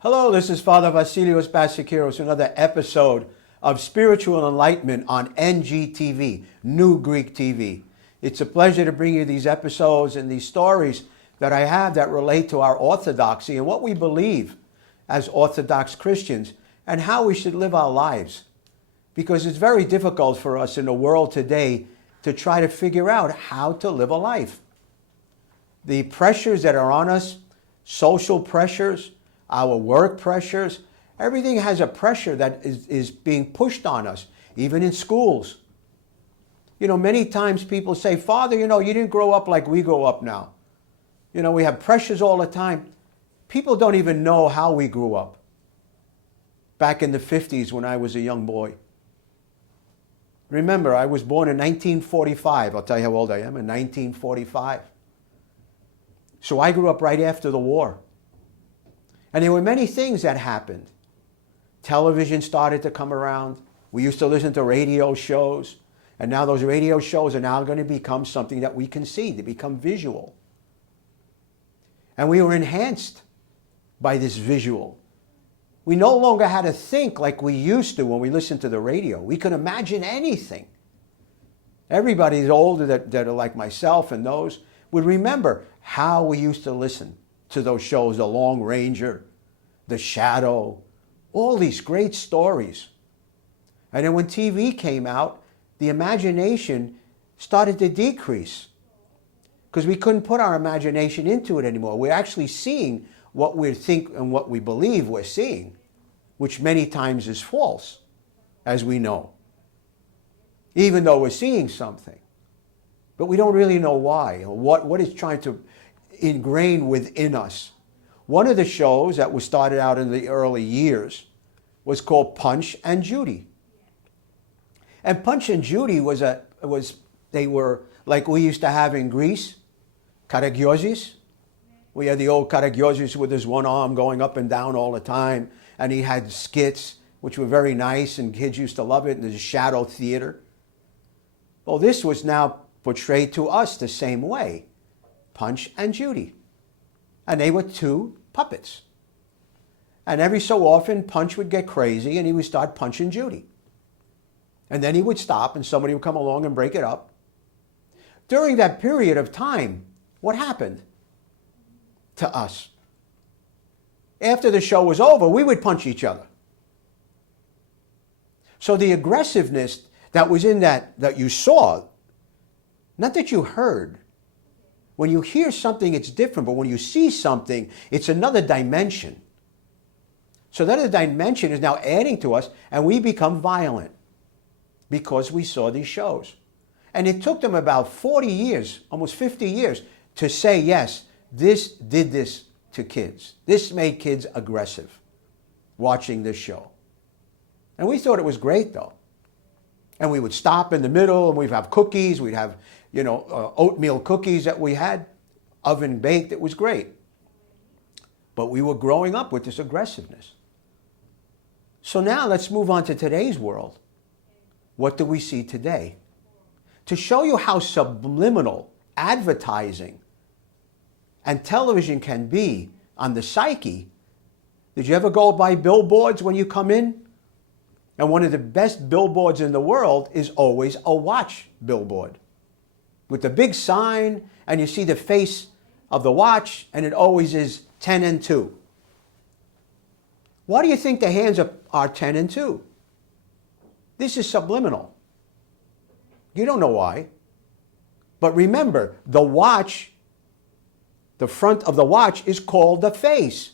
Hello, this is Father Vasilios Bassakyros, another episode of Spiritual Enlightenment on NGTV, New Greek TV. It's a pleasure to bring you these episodes and these stories that I have that relate to our orthodoxy and what we believe as Orthodox Christians and how we should live our lives. Because it's very difficult for us in the world today to try to figure out how to live a life. The pressures that are on us, social pressures, our work pressures, everything has a pressure that is being pushed on us, even in schools. Many times people say, Father, you didn't grow up like we grow up now. We have pressures all the time. People don't even know how we grew up. Back in the 50s when I was a young boy. Remember, I was born in 1945. I'll tell you how old I am, in 1945. So I grew up right after the war. And there were many things that happened. Television started to come around. We used to listen to radio shows. And now those radio shows are now going to become something that we can see. They become visual. And we were enhanced by this visual. We no longer had to think like we used to when we listened to the radio. We could imagine anything. Everybody older that are like myself and those would remember how we used to listen to those shows, The Long Ranger, The Shadow, all these great stories. And then when TV came out, the imagination started to decrease because we couldn't put our imagination into it anymore. We're actually seeing what we think and what we believe we're seeing, which many times is false, as we know, even though we're seeing something. But we don't really know why, or what is trying to ingrain within us. One of the shows that was started out in the early years was called Punch and Judy. And Punch and Judy they were like we used to have in Greece, Karagiozis. We had the old Karagiozis with his one arm going up and down all the time. And he had skits, which were very nice, and kids used to love it. And there's a shadow theater. Well, this was now portrayed to us the same way. Punch and Judy. And they were two puppets. And every so often, Punch would get crazy and he would start punching Judy. And then he would stop and somebody would come along and break it up. During that period of time, what happened to us? After the show was over, we would punch each other. So the aggressiveness that was in that you saw, not that you heard. When you hear something, it's different, but when you see something, it's another dimension. So that other dimension is now adding to us, and we become violent because we saw these shows. And it took them about 40 years, almost 50 years, to say, yes, this did this to kids. This made kids aggressive, watching this show. And we thought it was great, though. And we would stop in the middle, and we'd have cookies, we'd have oatmeal cookies that we had, oven baked. It was great. But we were growing up with this aggressiveness. So now let's move on to today's world. What do we see today? To show you how subliminal advertising and television can be on the psyche, did you ever go by billboards when you come in? And one of the best billboards in the world is always a watch billboard, with the big sign, and you see the face of the watch, and it always is 10 and 2. Why do you think the hands are 10 and 2? This is subliminal. You don't know why. But remember, the watch, the front of the watch is called the face.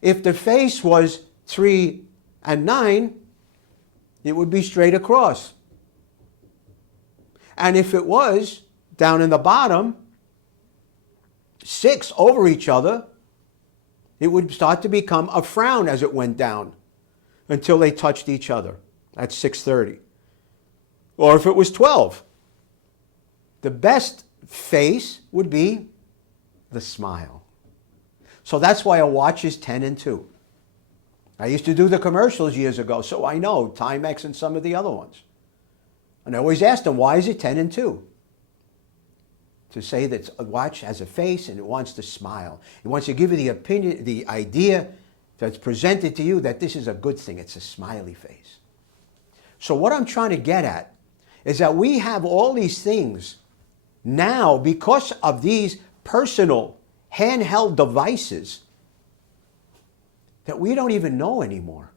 If the face was 3 and 9, it would be straight across. And if it was down in the bottom, 6 over each other, it would start to become a frown as it went down until they touched each other at 6:30. Or if it was 12, the best face would be the smile. So that's why a watch is 10 and 2. I used to do the commercials years ago, so I know Timex and some of the other ones. And I always ask them, why is it 10 and 2? to say that a watch has a face and it wants to smile. It wants to give you the opinion, the idea that's presented to you that this is a good thing. It's a smiley face. So what I'm trying to get at is that we have all these things now because of these personal handheld devices that we don't even know anymore.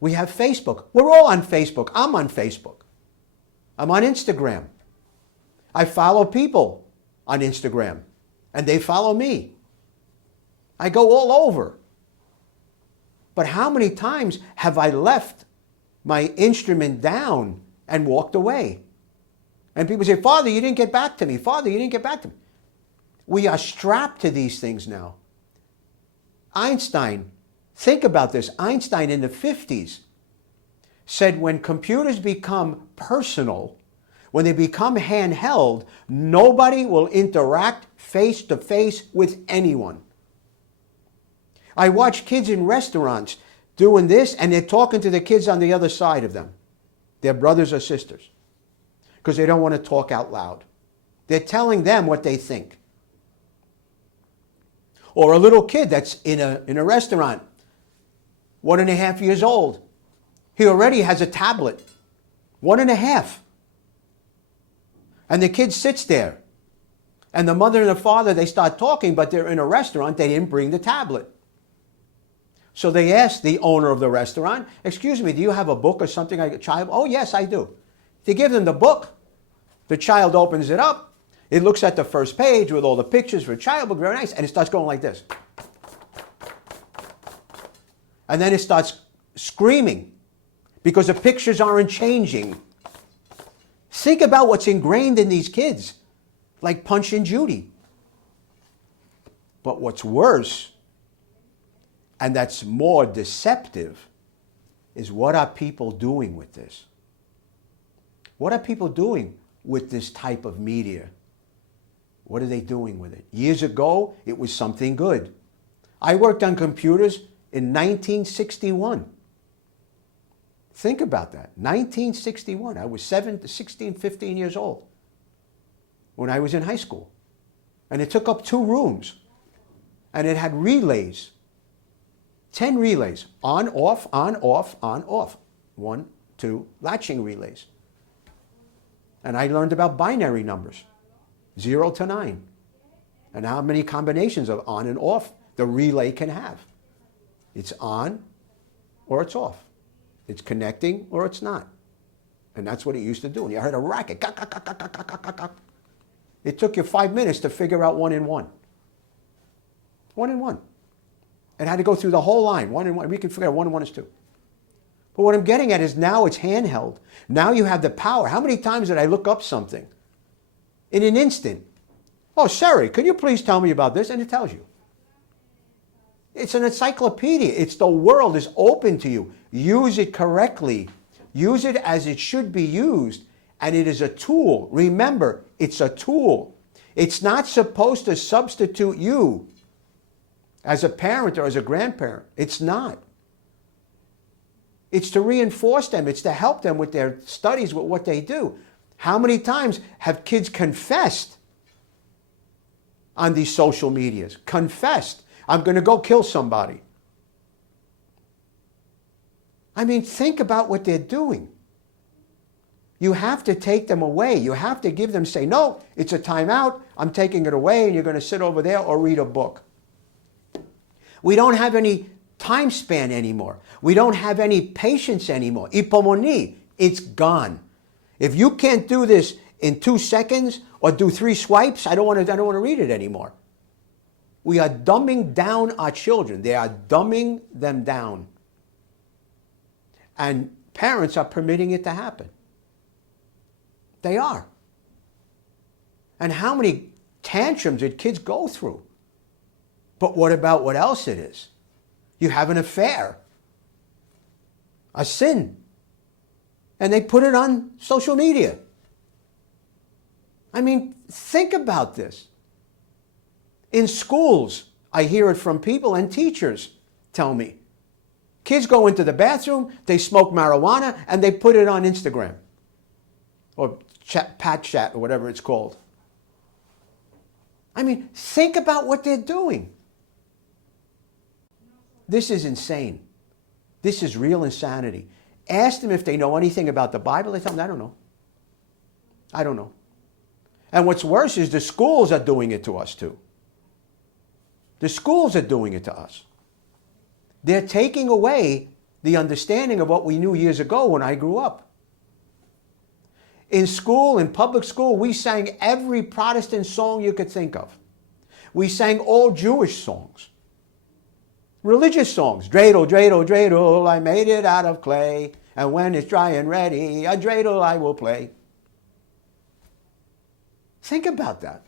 We have Facebook. We're all on Facebook. I'm on Facebook. I'm on Instagram. I follow people on Instagram, and they follow me. I go all over. But how many times have I left my instrument down and walked away? And people say, Father, you didn't get back to me. Father, you didn't get back to me. We are strapped to these things now. Einstein, think about this. Einstein in the 50s said when computers become personal, when they become handheld, nobody will interact face to face with anyone. I watch kids in restaurants doing this, and they're talking to the kids on the other side of them, their brothers or sisters, because they don't want to talk out loud. They're telling them what they think. Or a little kid that's in a restaurant, 1.5 years old. He already has a tablet, 1.5. And the kid sits there. And the mother and the father, they start talking, but they're in a restaurant, they didn't bring the tablet. So they ask the owner of the restaurant, excuse me, do you have a book or something like a child? Oh, yes, I do. They give them the book. The child opens it up. It looks at the first page with all the pictures for a child book, very nice, and it starts going like this. And then it starts screaming because the pictures aren't changing. Think about what's ingrained in these kids, like Punch and Judy. But what's worse, and that's more deceptive, is what are people doing with this? What are people doing with this type of media? What are they doing with it? Years ago, it was something good. I worked on computers in 1961. Think about that. 1961. I was 16, 15 years old when I was in high school. And it took up 2 rooms. And it had relays. 10 relays. On, off, on, off, on, off. 1, 2 latching relays. And I learned about binary numbers. 0 to 9. And how many combinations of on and off the relay can have. It's on or it's off. It's connecting or it's not. And that's what it used to do. And you heard a racket. It took you 5 minutes to figure out 1 and 1. 1 and 1. It had to go through the whole line. 1 and 1. We can figure out 1 and 1 is 2. But what I'm getting at is now it's handheld. Now you have the power. How many times did I look up something? In an instant. Oh, Sherry, could you please tell me about this? And it tells you. It's an encyclopedia. It's the world is open to you. Use it correctly. Use it as it should be used. And it is a tool. Remember, it's a tool. It's not supposed to substitute you as a parent or as a grandparent. It's not. It's to reinforce them. It's to help them with their studies, with what they do. How many times have kids confessed on these social medias? Confessed. I'm going to go kill somebody. I mean, think about what they're doing. You have to take them away. You have to give them, say, no, it's a timeout. I'm taking it away and you're going to sit over there or read a book. We don't have any time span anymore. We don't have any patience anymore. Hypomone, it's gone. If you can't do this in 2 seconds or do 3 swipes, I don't want to read it anymore. We are dumbing down our children. They are dumbing them down. And parents are permitting it to happen. They are. And how many tantrums did kids go through? But what about what else it is? You have an affair, a sin, and they put it on social media. I mean, think about this. In schools, I hear it from people and teachers tell me. Kids go into the bathroom, they smoke marijuana, and they put it on Instagram. Or chat or whatever it's called. I mean, think about what they're doing. This is insane. This is real insanity. Ask them if they know anything about the Bible. They tell them, I don't know. I don't know. And what's worse is the schools are doing it to us too. The schools are doing it to us. They're taking away the understanding of what we knew years ago when I grew up. In school, in public school, we sang every Protestant song you could think of. We sang all Jewish songs. Religious songs. Dreidel, dreidel, dreidel, I made it out of clay. And when it's dry and ready, a dreidel I will play. Think about that.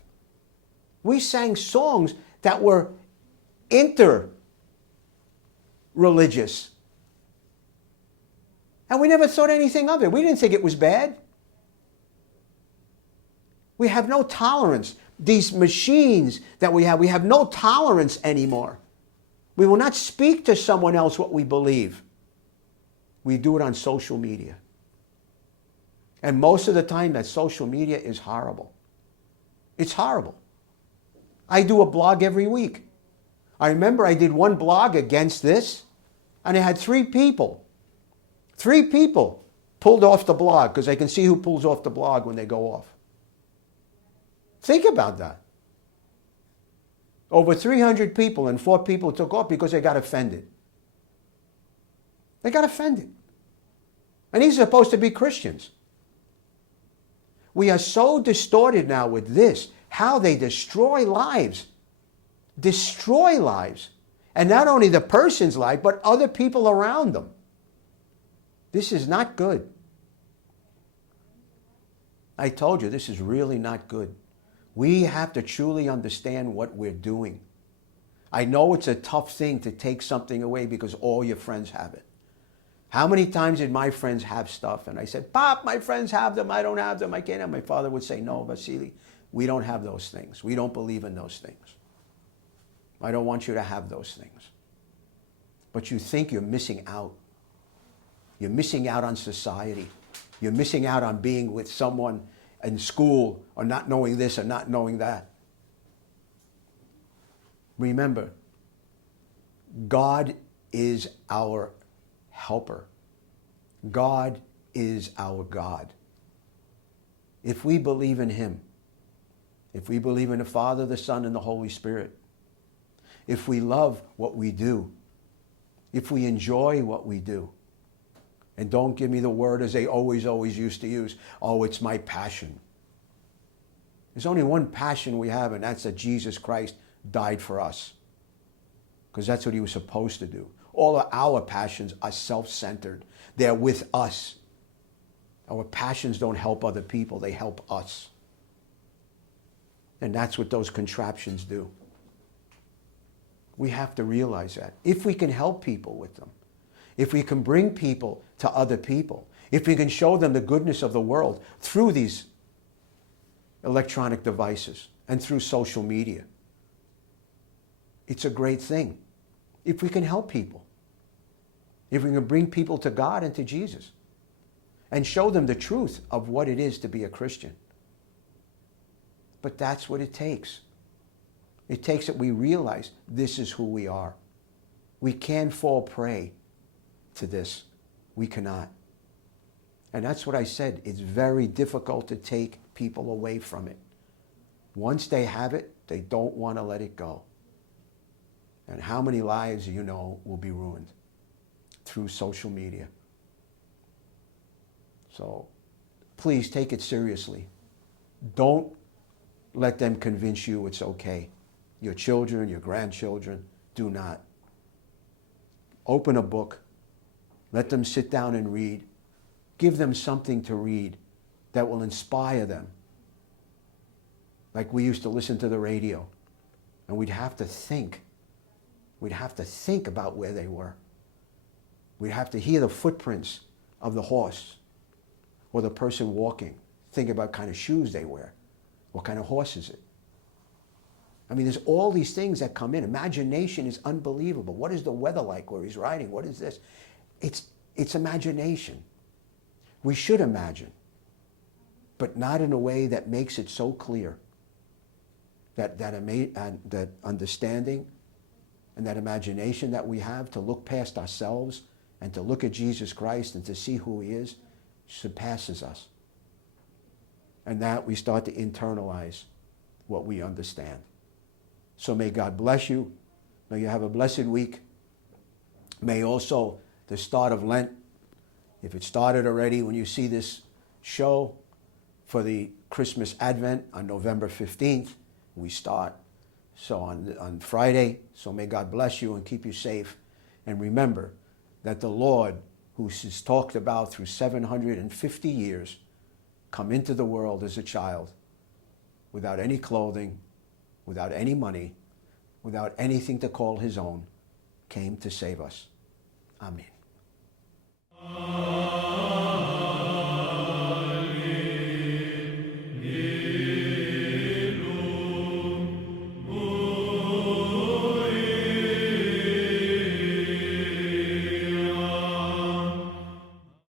We sang songs that were inter-religious. And we never thought anything of it. We didn't think it was bad. We have no tolerance. These machines that we have no tolerance anymore. We will not speak to someone else what we believe. We do it on social media. And most of the time, that social media is horrible. It's horrible. I do a blog every week. I remember I did one blog against this, and I had 3 people. 3 people pulled off the blog, because I can see who pulls off the blog when they go off. Think about that. Over 300 people, and 4 people took off because they got offended. They got offended. And these are supposed to be Christians. We are so distorted now with this, how they destroy lives. Destroy lives. And not only the person's life, but other people around them. This is not good. I told you, this is really not good. We have to truly understand what we're doing. I know it's a tough thing to take something away because all your friends have it. How many times did my friends have stuff? And I said, Pop, my friends have them. I don't have them. I can't have. My father would say, no, Vasily, we don't have those things. We don't believe in those things. I don't want you to have those things. But you think you're missing out. You're missing out on society. You're missing out on being with someone in school, or not knowing this or not knowing that. Remember, God is our helper. God is our God. If we believe in Him, if we believe in the Father, the Son, and the Holy Spirit, if we love what we do, if we enjoy what we do, and don't give me the word as they always used to use, oh, it's my passion. There's only one passion we have, and that's that Jesus Christ died for us. Because that's what He was supposed to do. All of our passions are self-centered. They're with us. Our passions don't help other people. They help us. And that's what those contraptions do. We have to realize that. If we can help people with them, if we can bring people to other people, if we can show them the goodness of the world through these electronic devices and through social media, it's a great thing. If we can help people, if we can bring people to God and to Jesus and show them the truth of what it is to be a Christian. But that's what it takes. It takes that we realize this is who we are. We can't fall prey to this. We cannot. And that's what I said. It's very difficult to take people away from it. Once they have it, they don't want to let it go. And how many lives you know will be ruined through social media? So please take it seriously. Don't let them convince you it's okay. Your children, your grandchildren, do not. Open a book. Let them sit down and read. Give them something to read that will inspire them. Like we used to listen to the radio, and we'd have to think. We'd have to think about where they were. We'd have to hear the footprints of the horse or the person walking. Think about what kind of shoes they wear. What kind of horse is it? I mean, there's all these things that come in. Imagination is unbelievable. What is the weather like where he's riding? What is this? It's imagination. We should imagine, but not in a way that makes it so clear. that understanding and that imagination that we have to look past ourselves and to look at Jesus Christ and to see who he is surpasses us. And that we start to internalize what we understand. So may God bless you. May you have a blessed week. May also the start of Lent, if it started already when you see this show for the Christmas Advent on November 15th, we start. So on Friday, so may God bless you and keep you safe. And remember that the Lord, who is talked about through 750 years, come into the world as a child without any clothing, without any money, without anything to call his own, came to save us. Amen.